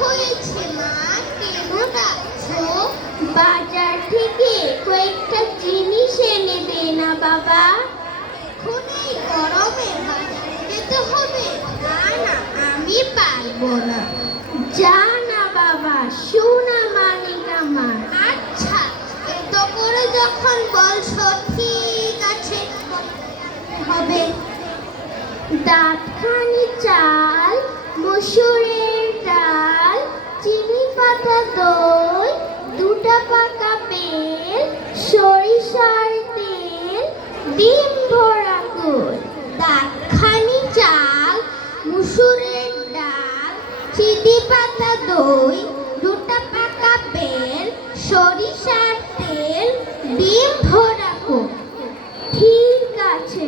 হয়েছে মা, কেন ডাকছো? বাজার থেকে কয়েকটা জিনিস এনে দে না বাবা। এখন এই গরমে বাজারে যেতে হবে? না না, আমি পারবো না। যা না বাবা, সোনা মানিক আমার। আচ্ছা, এত করে যখন বলছো ঠিক আছে, হবে। দাঁতখানি চাল, মসুরের ডাল, চিনি পাতা দই, দুটা পাকা বেল, সরিষার তেল, ডিম ভরা কুল। দাতখানি চাল, মুসুরের ডাল, চিনি পাতা দই, দুটা পাকা বেল, সরিষার তেল, ডিম ভরা কুল। ঠিক আছে